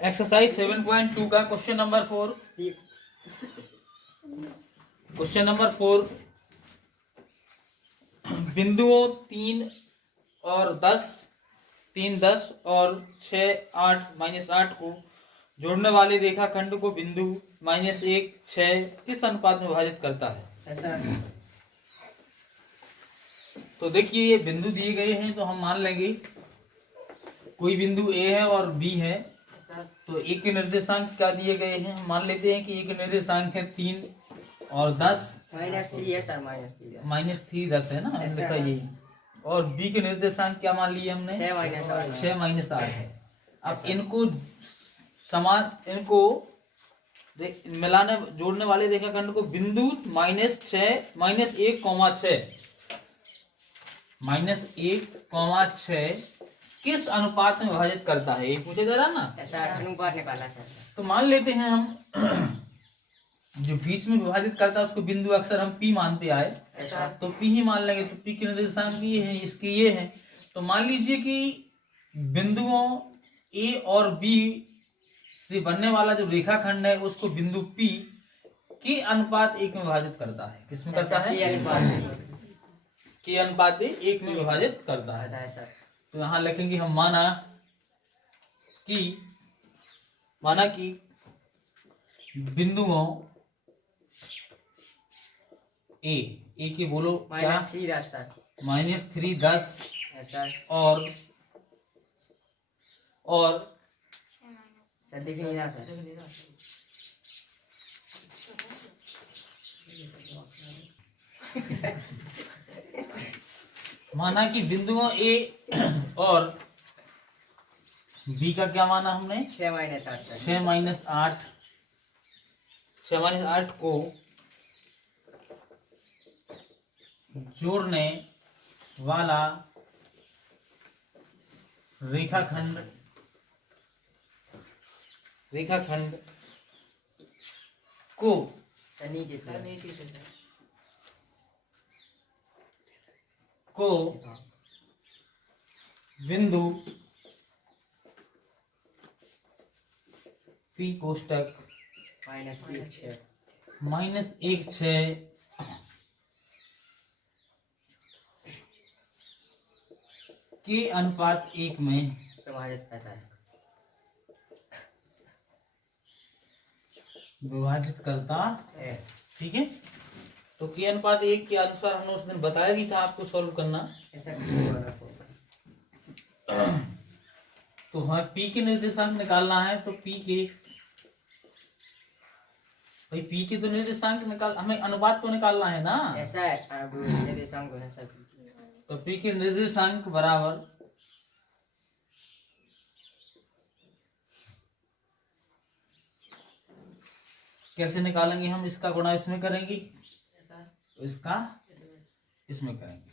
Exercise 7.2 का question number 4। Question number 4, बिंदुओं 3 और 10 और 6 8 -8 को जोड़ने वाले रेखाखंड को बिंदु -1 6 किस अनुपात में विभाजित करता है? ऐसा तो देखिए ये बिंदु दिए गए हैं, तो हम मान लेंगे कोई बिंदु ए है और बी है। तो ए के निर्देशांक क्या दिए गए हैं? हम मान लेते हैं कि ए के निर्देशांक है 3 और 10। -3 है सर, -3 10 है ना, लिखा ये। और बी के निर्देशांक क्या मान लिए हमने? 6 -8 है। अब इनको मिलाने जोड़ने वाले रेखाखंड को बिंदु -1 -1 किस अनुपात में विभाजित करता है, ये पूछे जा रहा ना। ऐसा अनुपात निकाला सर। तो मान लेते हैं हम जो बीच में विभाजित करता है उसको बिंदु अक्सर हम P मानते आए, ऐसा तो P ही मान लेंगे। तो P के निर्देशांक ये है, इसके ये है। तो मान लीजिए कि बिंदुओं A और B से बनने वाला जो रेखाखंड है उसको बिंदु P के अनुपात 1 में विभाजित करता है। किसमें करता है? के अनुपात 1 में विभाजित करता है। तो यहाँ लिखेंगे हम माना कि बिंदुओं ए के बोलो क्या? -3 10 और सर देखिए ना सर, माना कि बिंदुओं ए और बी का क्या माना हमने? 6 -8 सर। 6 -8 को जोड़ने वाला रेखाखंड को बिंदु P कोष्टक -1 6 के अनुपात 1 में विभाजित करता है। विभाजित करता है। ठीक है, तो के अनुपात 1 के अनुसार हमने उस दिन बताया भी था आपको सॉल्व करना। तो हमें P के निर्देशांक निकालना है। तो P के तो निर्देशांक निकाल, हमें अनुपात तो निकालना है ना। ऐसा है निर्देशांक है सर। तो P के निर्देशांक बराबर कैसे निकालेंगे हम? इसका गुणा इसमें करेंगे, इसका इसमें करेंगे।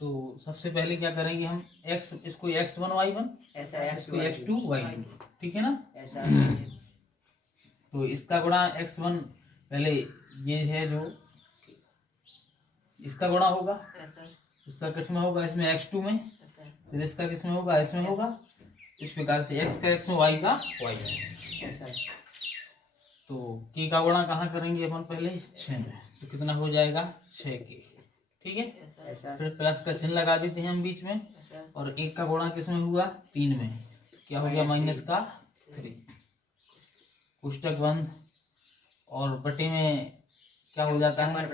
तो सबसे पहले क्या करेंगे हम? इसको x1 y1, इसको x2 y2, ठीक है ना। ऐसा तो इसका गुणा x1 पहले ये है जो इसका गुणा होगा, इसका किसमें होगा? इसमें x2 में। फिर इसका किसमें होगा? इसमें होगा। इस प्रकार से x का x में, y का y में। ऐसा तो k का गुणा कहाँ करेंगे अपन? पहले 6 में। तो कितना हो जाएगा? 6k। ठीक है, ऐसा फिर प्लस का चिन्ह लगा देते हैं हम बीच में। और 1 का गुणा किसमें हुआ? 3 में। क्या हो गया? -3। कोष्टक बंद। और बटे में क्या हो जाता है?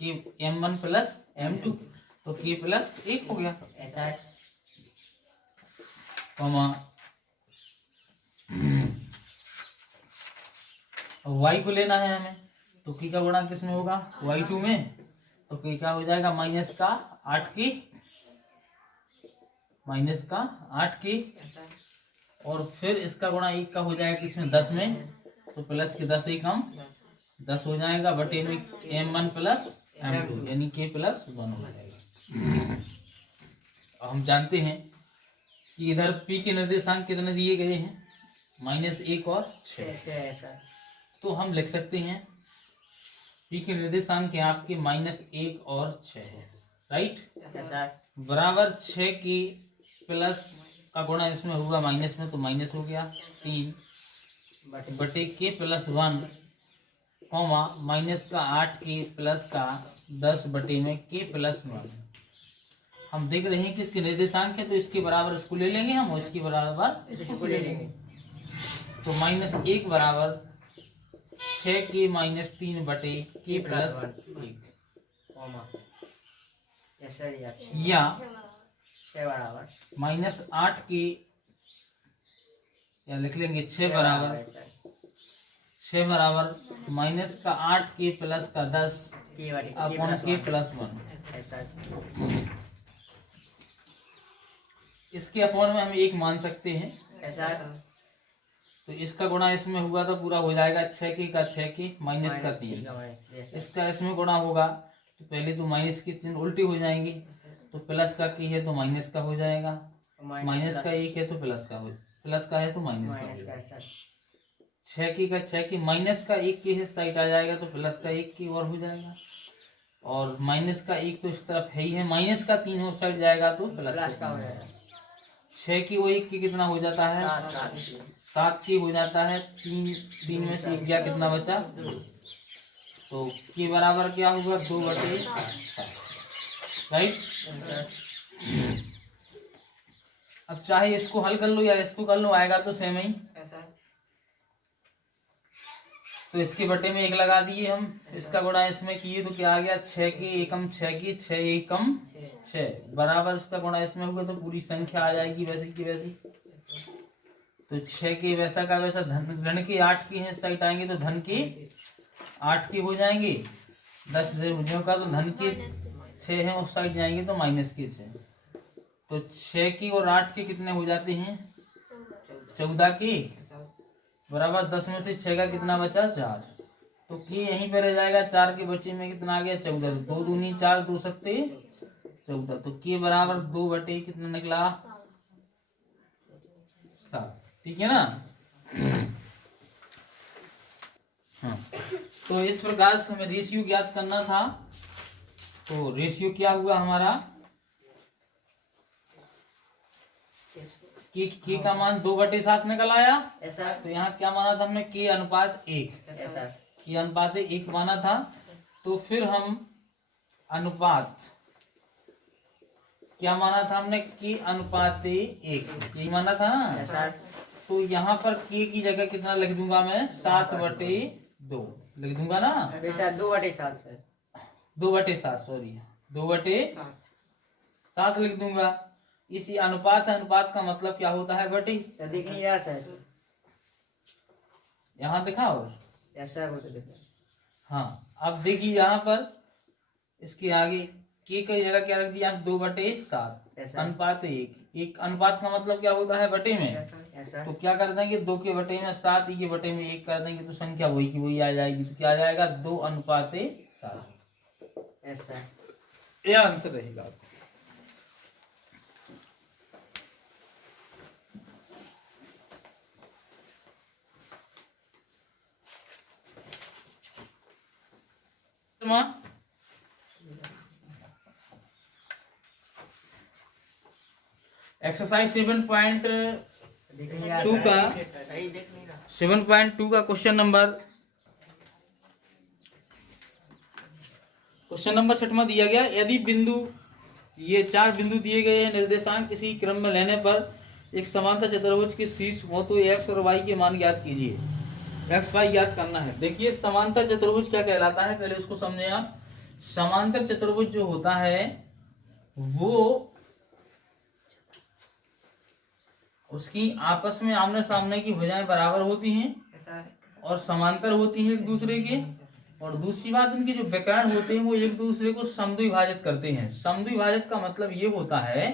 कि m1 + m2, तो k + 1 हो गया। ऐसा है कॉमा y को लेना है हमें। तो k का गुणा किसमें होगा? y2 में। तो k क्या हो जाएगा? -8k। और फिर इसका गुणा 1 का हो जाएगा किसमें? 10 में। तो प्लस के 10 1 हम 10 हो जाएगा, बटे में m1 + m2 यानी k + 1 हो जाएगा। हम जानते हैं कि इधर P के निर्देशांक कितने दिए गए हैं? -1 और 6। तो हम लिख सकते हैं पी के निर्देशांक है आपके -1 और 6 है, राइट। Yes sir. बराबर 6 की प्लस का गुणा इसमें होगा माइनस में, तो माइनस हो गया 3 बटे के प्लस 1 कॉमा माइनस का 8 के प्लस का 10 बटे में के प्लस 1। हम देख रहे हैं कि इसके निर्देशांक है तो इसके बराबर इसको ले लेंगे हम और इसके बराबर इसको ले लेंगे। तो -1 बराबर 6 के -3 बटे के प्लस 1 कॉमा यस सर या 6 बराबर -8 के या लिख लेंगे 6 बराबर 6 बराबर माइनस का 8 के प्लस का 10 अपॉन के प्लस 1। इसके अपॉन में हम 1 मान सकते हैं, तो इसका गुणा इसमें हुआ तो पूरा हो जाएगा 6 के का 6 के माइनस का 3। इसका इसमें गुणा होगा तो पहले तो माइनस के चिन्ह उल्टे हो जाएंगे, तो प्लस का की है तो माइनस का हो जाएगा, माइनस का 1 है तो प्लस का हो, प्लस का है तो माइनस का हो जाएगा। 6 की का 6 की माइनस का 1 की साइड आ जाएगा तो प्लस का 1 की और हो जाएगा, और माइनस का 1 तो इस तरफ है ही है, माइनस का 3 उस साइड जाएगा तो प्लस का हो जाएगा। 6 की वो 1 की कितना हो जाता है 7 की हो जाता है, 3 में से 1 गया कितना बचा, तो के बराबर क्या होगा 2/7, राइट। अब चाहे इसको हल कर लो या इसको कर लो, आएगा तो सेम ही। तो इसके बटे में 1 लगा दिए हम, इसका गुणा इसमें किए तो क्या आ गया 6 के एकम 6 की 6 एकम 6 बराबर इसका गुणा इसमें हुआ तो पूरी संख्या आ जाएगी वैसी की वैसी। तो 6 के वैसा का वैसा धन के 8 की है साइड आएंगे तो धन के 8 के हो जाएंगे, 10 भुजों का तो धन के 6 है उस साइड जाएंगे तो माइनस के 6। तो 6 की और 8 के कितने हो जाते हैं 14 के बराबर 10 में से 6 का कितना बचा 4, तो की यहीं पर रह जाएगा, 4 के बचे में कितना आ गया 14, 2 दूनी 4 2 सकते 14, तो के बराबर 2 बटे कितना निकला 7, ठीक है ना। हाँ, तो इस प्रकार से हमें रेशियो ज्ञात करना था। तो रेशियो क्या हुआ हमारा के का मान 2/7 निकल आया, तो यहाँ क्या माना था हमने के अनुपात 1, के अनुपात 1 माना था। तो फिर हम अनुपात क्या माना था हमने के अनुपात 1 यही माना था ना। तो यहाँ पर के की जगह कितना लिख दूंगा मैं 7/2 लिख दूंगा ना, 2/7 2/7 सॉरी 2/7 लिख दूंगा। इसी अनुपात अनुपात का मतलब क्या होता है बटे, यहाँ दिखा और हाँ। अब देखिए यहाँ पर इसके आगे के की जगह क्या रख दिया 2/7 अनुपात 1 अनुपात का मतलब क्या होता है बटे में, तो क्या कर देंगे 2 के बटे में 7 के बटे में 1 कर देंगे तो संख्या वही की वही आ जाएगी, तो क्या आ जाएगा 2:7। यह आंसर रहेगा। एक्सरसाइज 7.2 का क्वेश्चन नंबर 6वां दिया गया। यदि बिंदु ये 4 बिंदु दिए गए हैं, निर्देशांक इसी क्रम में लेने पर एक समांतर चतुर्भुज के शीर्ष हो तो x और y के मान ज्ञात कीजिए। x y ज्ञात करना है। देखिए समांतर चतुर्भुज क्या कहलाता है पहले उसको समझे आप। समांतर चतुर्भुज जो होता है वो उसकी आपस में आमने सामने की भुजाएं बराबर होती हैं और समांतर होती हैं एक दूसरे के, और दूसरी बात इनके जो विकर्ण होते हैं वो एक दूसरे को समद्विभाजित करते हैं। समद्विभाजित का मतलब ये होता है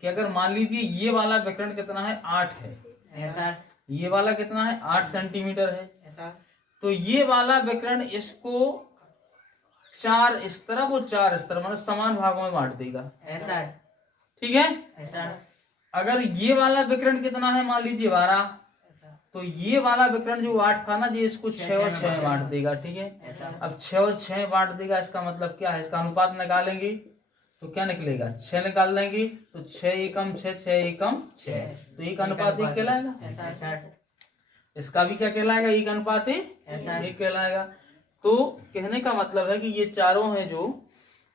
कि अगर मान लीजिए ये वाला विकर्ण कितना है 8 है, ये वाला कितना है 8 सेंटीमीटर है, तो ये वाला विकर्ण इसको 4 इस तरफ और 4 इस तरफ मतलब समान भागों में बांट देगा, ठीक है। अगर ये वाला विकर्ण कितना है मान लीजिए 12, तो ये वाला विकर्ण जो 8 था ना, ये इसको 6 और 6 बांट देगा। ठीक है, ऐसा अब 6 और 6 बांट देगा, इसका मतलब क्या है, इसका अनुपात निकालेंगे तो क्या निकलेगा, 6 निकाल लेंगे तो 6 एकम 6, 6 एकम 6, तो एक अनुपात एक कहलाएगा। ऐसा इसका भी क्या कहलाएगा, एक अनुपात ऐसा एक कहलाएगा। तो कहने का मतलब है कि ये चारों हैं, जो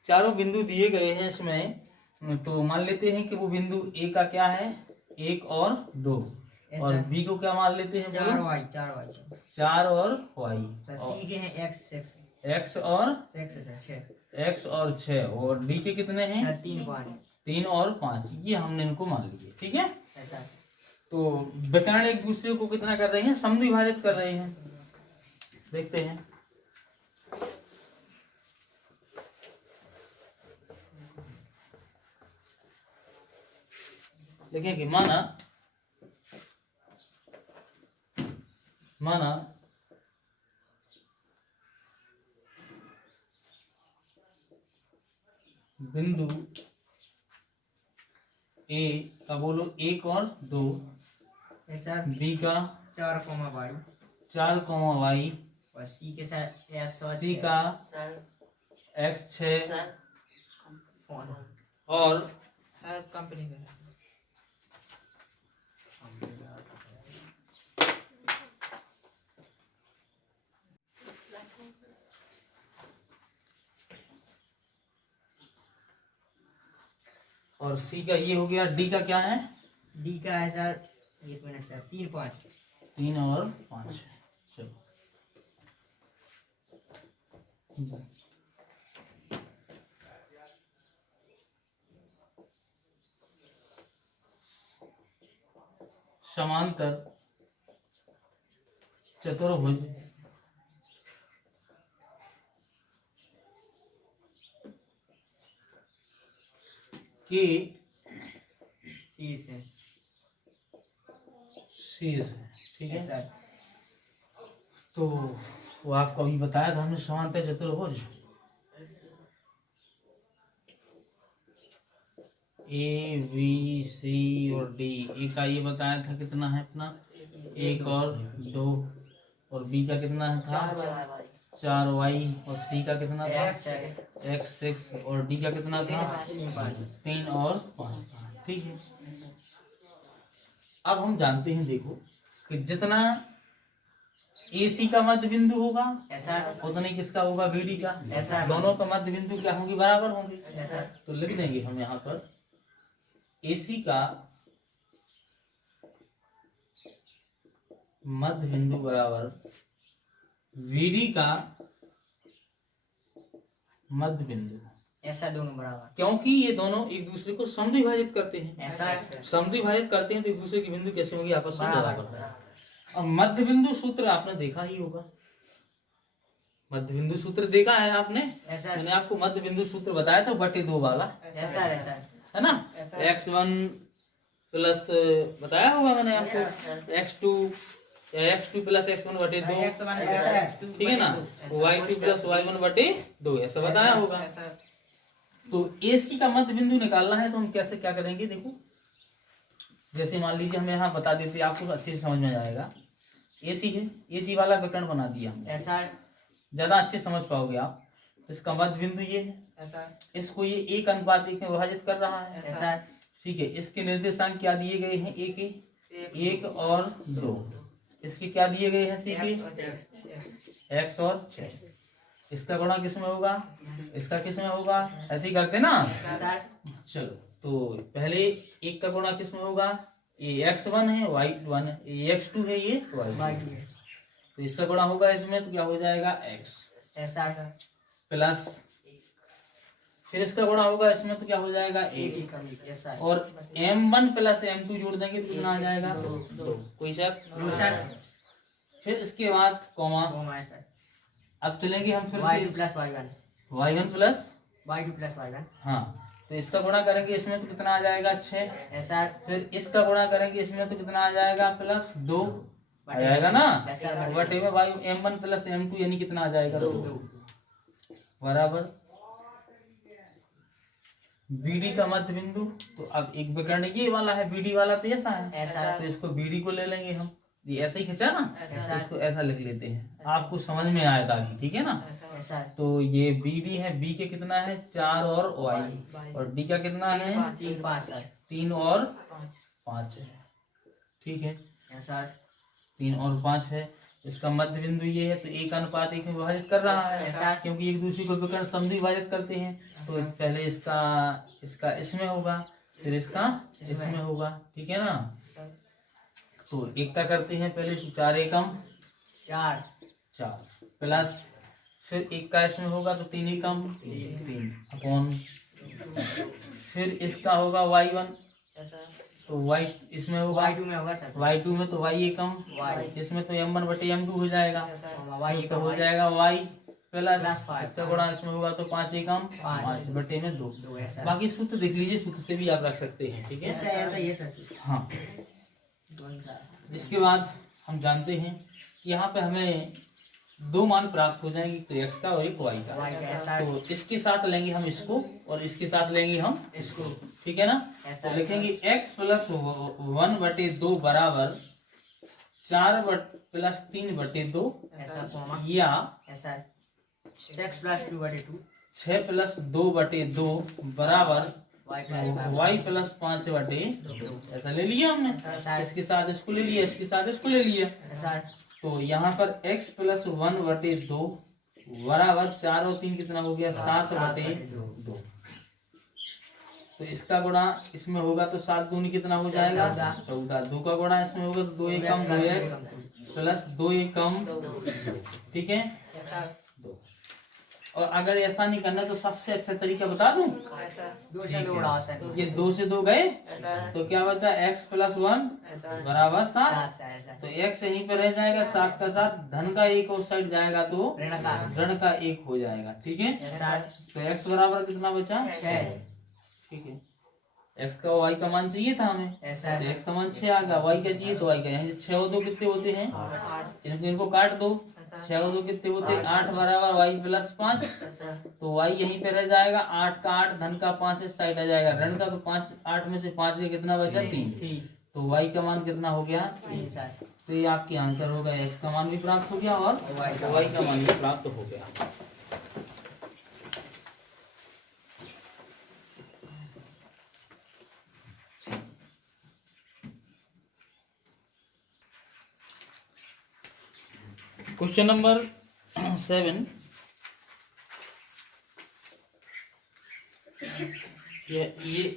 चारों बिंदु दिए गए हैं इसमें, तो मान लेते हैं कि वो बिंदु ए का क्या है, 1 और 2, और बी को क्या मान लेते हैं, 4 y 4 और वाई, सी के हैं x एक्स और 6 एक्स और 6, और डी के कितने हैं, 3 5 3 और 5, ये हमने इनको मान लिए। ठीक है, ऐसा तो विकर्ण एक दूसरे को कितना कर रहे हैं, समद्विभाजित कर रहे हैं। देखते हैं, देखें कि माना बिंदु ए का बोलो 1 और 2, ऐसा बी का 4 y 4 वाई, और सी के साथ x और सी 6 का x 6, और कंपनी का और सी का ये हो गया। डी का क्या है, डी का ऐसा 1 मिनट सर 3 5 3 और 5। चलो समांतर चतुर्भुज के शीर्ष है शीर्ष है। ठीक है, ऐसा तो वो आपको अभी बताया था हमने, समांतर चतुर्भुज ए बी सी और डी, ए का ये बताया था कितना है अपना, 1 और 2, और बी का कितना था 4 वाई, और सी का कितना था x 6, और डी का कितना था 3 और 5 था। ठीक है, अब हम जानते हैं, देखो कि जितना AC का मध्य बिंदु होगा ऐसा उतने किसका होगा, BD का। ऐसा दोनों का मध्य बिंदु क्या होंगे, बराबर होंगे। ऐसा तो लिख देंगे हम यहाँ पर AC का मध्य बिंदु बराबर VD का मध्य बिंदु, ऐसा दोनों बराबर, क्योंकि ये दोनों एक दूसरे को समद्विभाजित करते हैं। ऐसा समद्विभाजित करते हैं तो एक दूसरे की बिंदु कैसे होंगे, आपस में बराबर बराबर। अब मध्य बिंदु सूत्र आपने देखा ही होगा, मध्य बिंदु सूत्र देखा है आपने, ऐसा मैंने आपको मध्य बिंदु सूत्र बताया था 2 वाला, ऐसा ऐसा है ना। x1 प्लस बताया होगा मैंने आपको, x2 प्लस x1 बटे 2, ठीक है ना, y2 प्लस y1 बटे 2, ऐसा बताया होगा। तो AC का मध्य बिंदु निकालना है तो हम कैसे क्या करेंगे, देखो जैसे मान लीजिए हम यहाँ बता देते, आपको अच्छे से समझ में जाएगा। AC है, AC वाला विकर्ण बना दिया हमने, ऐसा ज्यादा अच्छे समझ पाओगे आप। तो इसका मध्य बिंदु ये है, इसको ये 1 अनुपात 1 में विभाजित कर रहा है, ऐसा ठीक है। इसके निर्देशांक क्या दिए गए हैं, 1 और 2। इसके क्या दिए गए हैं, सी के x और 6। इसका गुणा किस में होगा, इसका किस में होगा, ऐसे ही करते ना। ऐसा चलो तो पहले 1 का गुणा किस में होगा, ये x1 है, y1 है, ये x2 है, ये y2 है। तो इसका गुणा होगा इसमें, तो क्या हो जाएगा x ऐसा प्लस, फिर इसका गुणा होगा इसमें, तो क्या हो जाएगा 1, ऐसा और m1 प्लस m2 जोड़ देंगे तो कितना आ जाएगा 2। कोई शक। फिर इसके बाद कॉमा, ऐसा अब चलेंगे हम फिर y2 से plus y1 y1 plus, y2 plus y1 हाँ, तो इसका गुणा करेंगे इसमें तो कितना आ जाएगा 6। ऐसा फिर इसका गुणा करेंगे इसमें तो कितना आ जाएगा प्लस 2 आ जाएगा ना, बटे में y m1 प्लस m2 यानी कितना आ जाएगा 2 बराबर BD का मध्य बिंदु। तो अब एक विकर्ण ये वाला है, BD वाला तो ऐसा है, ऐसा तो इसको BD को ले लेंगे हम, ये ऐसा ही खींचा ना, ऐसा। इसको ऐसा लिख लेते हैं, आपको समझ में आया ताकि, ठीक है ना। yes sir, तो ये बी डी है, बी के कितना है 4 और वाई, और डी का कितना है 3 5 सर, 3 और 5 है, ठीक है। yes sir, 3 और 5 है, इसका मध्य बिंदु ये है, तो एक अनुपात एक में विभाजित कर रहा है, ऐसा। क्योंकि एक दूसरे को विकर्ण समद्वि विभाजित करते हैं। तो पहले इसका इसमें होगा, फिर इसका इसमें होगा, ठीक है ना। तो एकता करते हैं पहले, 4 एकम 4 4 प्लस, फिर एक का इसमें होगा तो 3 एकम 3 अपॉन, फिर इसका होगा y1, तो y इसमें होगा y2 में होगा सर, y2 में तो y एकम, y इसमें तो m1 बटे m2 हो जाएगा, y तो हो जाएगा y प्लस प्लस 5, इसका गुणा इसमें होगा तो 5 एकम 5 बटे में 2। 2 ऐसा, बाकी सूत्र देख लीजिए, सूत्र से भी आप रख सकते हैं, ठीक है। ऐसा ऐसा ये सर, हाँ, इसके बाद हम जानते हैं कि यहाँ पे हमें 2 मान प्राप्त हो जाएंगे, तो x का और एक y का। y ऐसा, तो इसके साथ लेंगे हम इसको, और इसके साथ लेंगे हम इसको, ठीक है ना। ऐसा तो लिखेंगे x प्लस 1 बटे 2 बराबर 4 प्लस 3 बटे 2, ऐसा कॉमा, या ऐसा 6 प्लस 2 बटे 2, 6 प्लस 2 बटे 2 बराबर y प्लस y प्लस 5 बटे 2, ऐसा ले लिया हमने। इसके साथ इसको ले लिया, इसके साथ इसको ले लिया, ऐसा, तो यहाँ पर x प्लस 1 बटे 2 बराबर 4 और 3 कितना हो गया 7 बटे 2। तो इसका गुणा इसमें होगा तो 7 दूनी कितना हो जाएगा 14, 2 का गुणा इसमें होगा तो 2 एकम 2x प्लस 2 एकम, ठीक है 2। और अगर ऐसा नहीं करना तो सबसे अच्छा तरीका बता दूं, 2 से 2 उड़ाओ सर, ये 2 से 2 गए तो क्या बचा x प्लस 1 बराबर 7, 7 से ऐसा, तो x यहीं पे रह जाएगा, 7 का 7, धन का 1 उस साइड जाएगा तो ऋण का ऋण का 1 हो जाएगा, ठीक है। ऐसा, तो x बराबर कितना बचा 6 ठीक है। x का y का मान चाहिए था हमें, ऐसा, तो x का मान 6 आ गया, y का चाहिए तो y का, यहाँ से 6 और 2 कितने होते हैं, इनको काट दो, 6 और 2 कितने होते हैं 8 बराबर y प्लस 5, तो y यहीं पे रह जाएगा, 8 का 8 धन का 5 इस साइड आ जाएगा, ऋण का तो 5, 8 में से 5 का कितना बचा 3, ठीक, तो y का मान कितना हो गया 3 सर, तो ये आपकी आंसर होगा, x का मान भी प्राप्त हो गया और y का मान भी प्राप्त हो गया। क्वेश्चन नंबर 7, ये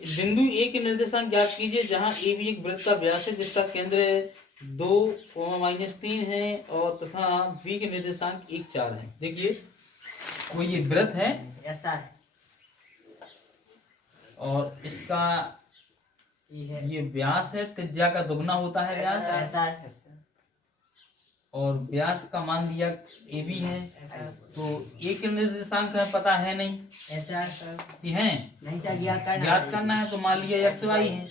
बिंदु ए के निर्देशांक ज्ञात कीजिए जहां ए भी एक वृत्त का व्यास है जिसका केंद्र 2, -3 है और तथा बी के निर्देशांक 1 4 है। देखिए वो ये वृत्त है ऐसा, और इसका ये है, ये व्यास है, त्रिज्या का दुगना होता है व्यास, ऐसा, और व्यास का मान दिया ए बी है, तो ए के निर्देशांक हमें पता है नहीं, ऐसा, ये है नहीं सर ज्ञात करना है, तो मान लिया एक्स वाई है,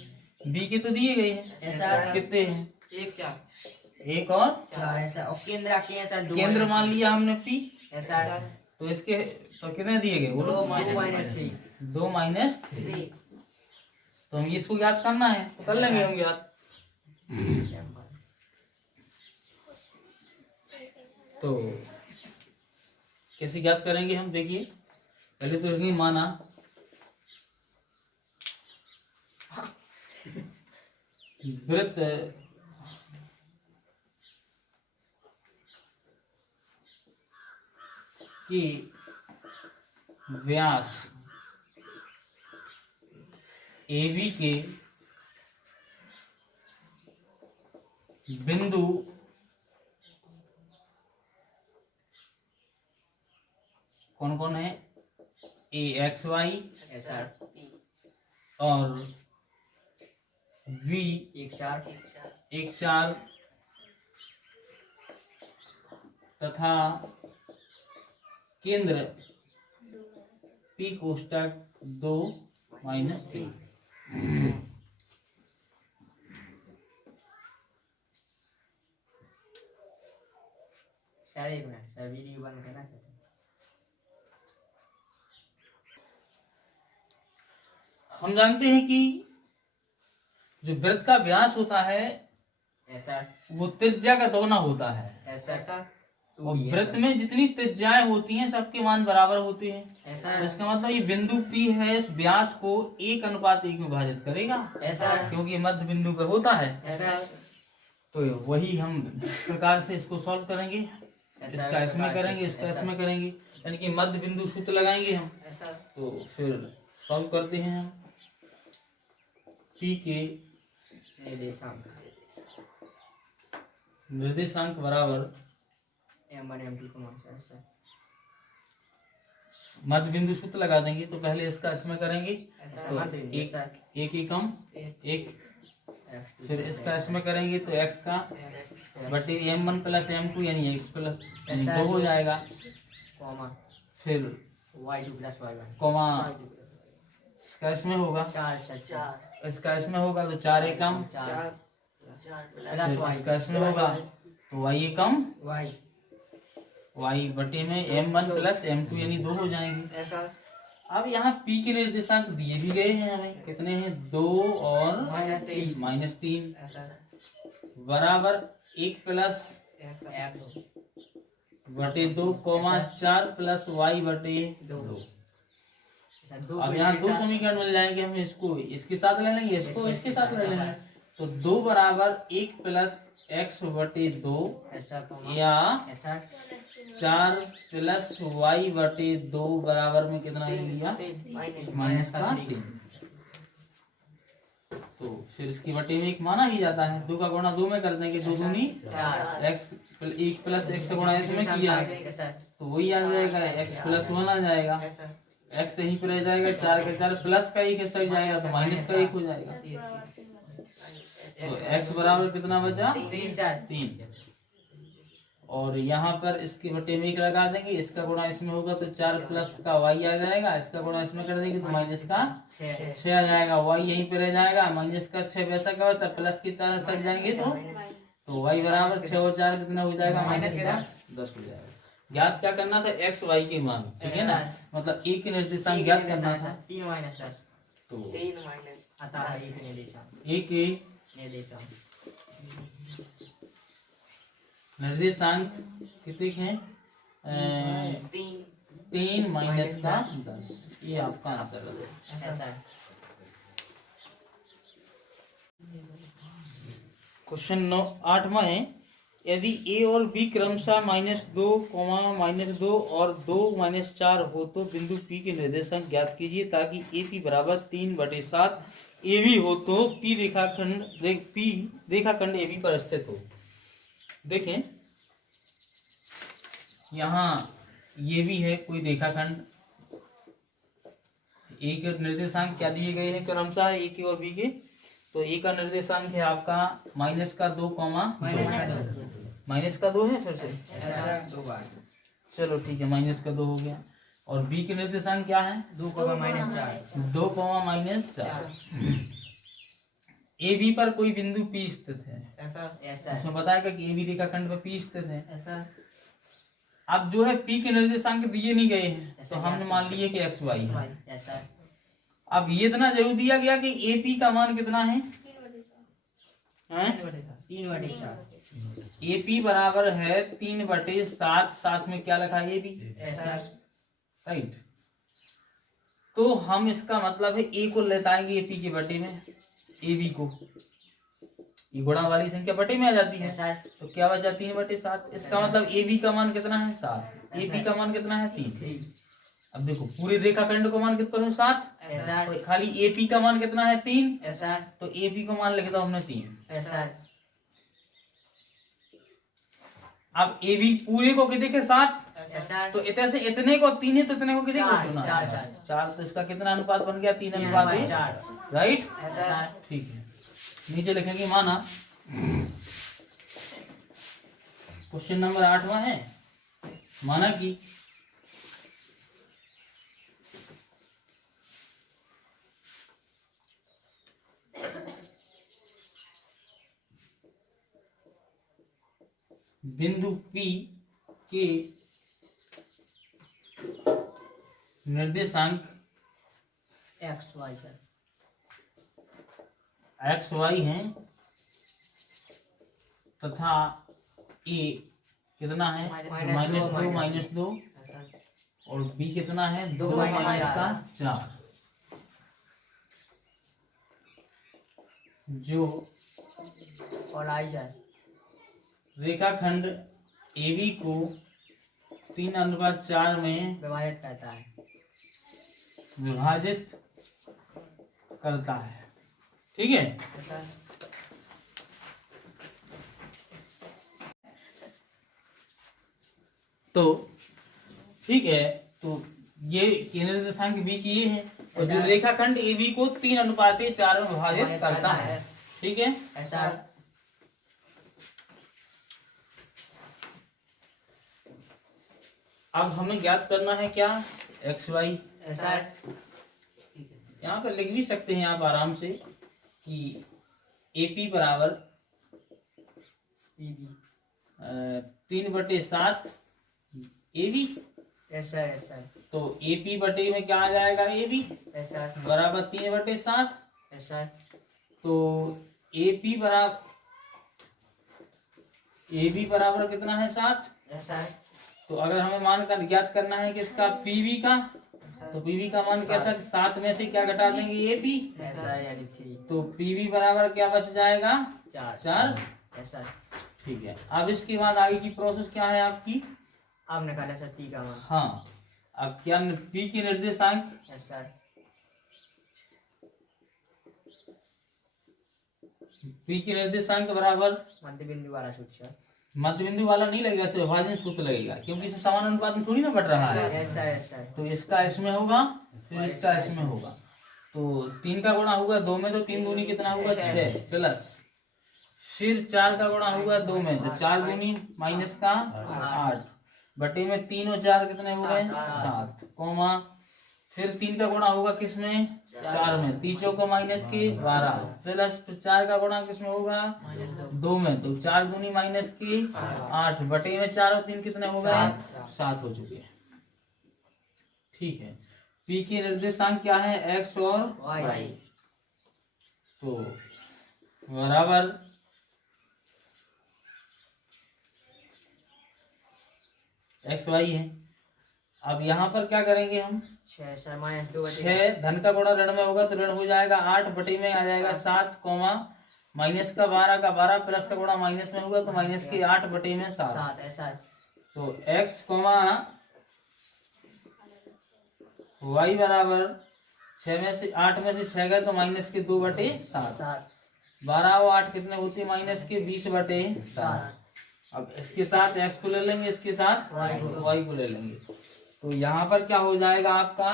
बी के तो दिए गए हैं, ऐसा, कितने हैं 1 4 एक और 4 ऐसा, और केंद्र आके ऐसा 2 केंद्र मान लिया हमने पी, ऐसा, तो इसके तो कितने दिए गए वो 2 -3 2 -3, तो हम इसको ज्ञात करना है तो कर लेंगे हम ज्ञात। तो कैसे ज्ञात करेंगे हम, देखिए पहले तो लिखेंगे माना वृत्त की व्यास AB के बिंदु कौन कौन है, AXY ऐसा, और V 1 4 1 4 तथा केंद्र P कोष्टक 2 -3। Sir 1 minute sir, video बंद करना सर, हम जानते हैं कि जो वृत्त का व्यास होता है ऐसा, वो त्रिज्या का दोगुना होता है। ऐसा और वृत्त में जितनी त्रिज्याएं होती हैं सबके मान बराबर होते हैं। ऐसा तो इसका मतलब ये बिंदु P है, इस व्यास को 1:1 में विभाजित करेगा, ऐसा क्योंकि मध्य बिंदु पे होता है। ऐसा तो वही हम इस प्रकार से इसको सॉल्व करेंगे, इसका इसमें करेंगे, इसका इसमें करेंगे, यानी कि मध्य बिंदु सूत्र लगाएंगे हम। तो फिर सॉल्व करते हैं हम। P के निर्देशांक बराबर M1 M2 को मान ऐसा मध्य बिंदु सूत्र लगा देंगे। तो पहले इसका इसमें करेंगे, तो मान देंगे, ऐसा एक एकम एक, फिर इसका इसमें करेंगे तो x का बटे m1 प्लस m2 यानी x प्लस 2 हो जाएगा। कॉमा फिर y2 प्लस y1 कॉमा इसका इसमें होगा, 4 इसका इसमें होगा तो 4 एकम, 4 फिर इसका इसमें होगा तो y एकम y y बटे में m1 प्लस m2 यानी 2 हो जाएंगे। अब यहाँ P के निर्देशांक दिए भी गए हैं हमें, कितने हैं 2 और -3 बराबर 1 प्लस बटे 2 कॉमा 4 प्लस y बटे 2। अब यहाँ दो समीकरण मिल जाएंगे हमें, इसको इसके साथ ले लेंगे, इसको इसके साथ ले लेंगे। तो 2 बराबर 1 प्लस x बटे 2 या 4 प्लस y बटे 2 बराबर में कितना ले लिया माइनस का 3। तो फिर इसकी बटे में 1 माना ही जाता है। 2 का गुणा 2 में कर देंगे, 2 दूनी x 1 प्लस x का गुणा इसमें किया तो वही आ जाएगा, x प्लस 1 आ जाएगा, x यहीं पर रह जाएगा, 4 का 4 प्लस का 1 सट जाएगा तो माइनस का 1 हो जाएगा। तो x बराबर कितना बचा 3। और यहाँ पर इसके बटे में 1 लगा देंगे, इसका गुणा इसमें होगा तो 4 प्लस का y आ जाएगा, इसका गुणा इसमें कर देंगे तो माइनस का 6 आ जाएगा, y यहीं पे रह जाएगा, माइनस का 6 वैसा का वैसा, प्लस के 4 सट जाएंगे तो y बराबर 6 और 4 कितना हो जाएगा माइनस का 10 हो जाएगा। ज्ञात क्या करना था x y के मान, ठीक है ना, मतलब एक निर्देशांक ज्ञात करना था। 3 माइनस 10 तो 3 माइनस आता है एक निर्देशांक, एक निर्देशांक कितने हैं 3 माइनस का 10, ये आपका आंसर है। ऐसा है। क्वेश्चन 8वां है, यदि a और b क्रमशः -2, -2 और 2-4 हो तो बिंदु P के निर्देशांक ज्ञात कीजिए ताकि AP बराबर 3/7 AB हो तो P रेखाखंड AB पर स्थित हो। देखें यहाँ ये भी है कोई रेखाखंड, A के निर्देशांक क्या दिए गए हैं क्रमशः A के और B के। तो A का निर्देशांक है आपका -2, माइनस का 2 है, फिर से चलो ठीक है -2 हो गया। और B के निर्देशांक क्या है 2, -4 2, -4। AB पर कोई बिंदु P स्थित है, ऐसा उसमें बताएगा कि AB रेखाखंड पर P स्थित है। अब जो है P के निर्देशांक दिए नहीं गए हैं तो हमने मान लिए कि x y है। अब ये इतना जरूर दिया गया कि AP का मान कितना है 3/7 AP बराबर है 3/7, साथ में क्या लिखा है AB, ऐसा राइट। तो हम इसका मतलब है A को लेता आएंगे AP के बटे में, AB को ये गुणा वाली संख्या बटे में आ जाती है तो क्या बचा 3/7। इसका मतलब AB का मान कितना है 7, AP का मान कितना है 3। अब देखो पूरे रेखाखंड का मान कितना है 7, तो खाली AP का मान कितना है 3, तो AP का मान लिखा हमने 3। अब AB पूरे को कितने के 7, तो इतने से इतने को 3 है तो इतने को कितने को चुना 4, तो इसका कितना अनुपात बन गया 3:4, राइट। ठीक है, नीचे लिखेंगे माना। क्वेश्चन नंबर 8वां है, माना कि बिंदु P के निर्देशांक x y हैं तथा ए कितना है -2 और बी कितना है 2 - 4 जो और आई सर रेखाखंड AB को 3:4 में विभाजित करता है। विभाजित करता है। ठीक है, सर तो ठीक है, तो ये केंद्र निर्देशांक बी की ये है और जो रेखाखंड AB को 3:4 में विभाजित करता है। ठीक है, ऐसा अब हमें ज्ञात करना है क्या XY। ऐसा यहाँ पर लिख भी सकते हैं आप आराम से कि AP बराबर 3/7 AB। ऐसा ऐसा तो AP बटे में क्या आ जाएगा AB ऐसा बराबर 3/7। ऐसा तो AB बराबर कितना है 7। ऐसा तो अगर हमें मान कर ज्ञात करना है कि इसका PV का, तो PV का मान कैसा 7 में से क्या घटा देंगे AP, ऐसा यानी 3 तो PV बराबर क्या बच जाएगा 4। ऐसा ठीक है, अब इसके बाद आगे की प्रोसेस क्या है आपकी। अब निकाला सर P का मान। हाँ, अब क्या P की निर्देशांक ऐसा P की निर्देशांक बराबर मध्य बिंदु वाला सूत्र मध्य बिंदु वाला नहीं लगेगा, इसे विभाजन सूत्र लगेगा क्योंकि इसे समान अनुपात में थोड़ी ना बढ़ रहा है। ऐसा ऐसा तो इसका इसमें होगा फिर इसका इसमें होगा, तो 3 का गुणा होगा 2 में, तो 3 दूनी कितना होगा 6 प्लस फिर 4 का गुणा होगा 2 में, तो 4 दूनी माइनस का 8 बटे में 3 और 4 कितने हो गए 7 कोमा फिर 3 का गुणा होगा किसमें 4 में, 3 चौको माइनस के 12 प्लस फिर 4 का गुणा किसमें होगा 2 में, तो 4 दूनी माइनस के 8 बटे में 4 और 3 कितने हो गए 7 हो चुके हैं। ठीक है, P की निर्देशांक क्या है X और Y। तो बराबर XY है। अब यहाँ पर क्या करेंगे हम 6 सर -2 6 धन का गुणा ऋण में होगा तो ऋण हो जाएगा 8 बटे में आ जाएगा 7 कोमा माइनस का 12 प्लस का गुणा माइनस में होगा तो माइनस के 8 बटे में 7। ऐसा तो x कोमा y बराबर 6 में से 8 में से 6 गए तो माइनस के 2 बटे 7 12 और 8 कितने होते माइनस के 20 बटे 7। अब इसके साथ x को ले लेंगे, इसके साथ y को ले लेंगे, तो यहाँ पर क्या हो जाएगा आपका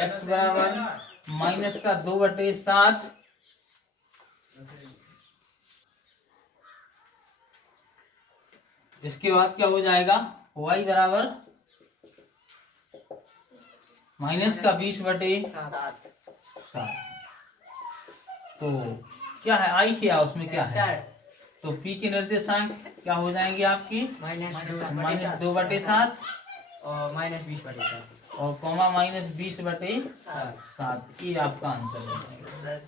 x बराबर माइनस का 2 बटे 7 इसके बाद क्या हो जाएगा y बराबर माइनस का 20 बटे 7। तो क्या है आई क्या उसमें क्या है, तो P के निर्देशांक क्या हो जाएंगे आपकी -2 बटे 7 और -20 बटे 7 और कोमा -20 बटे 7। ये आपका आंसर हो जाएगा।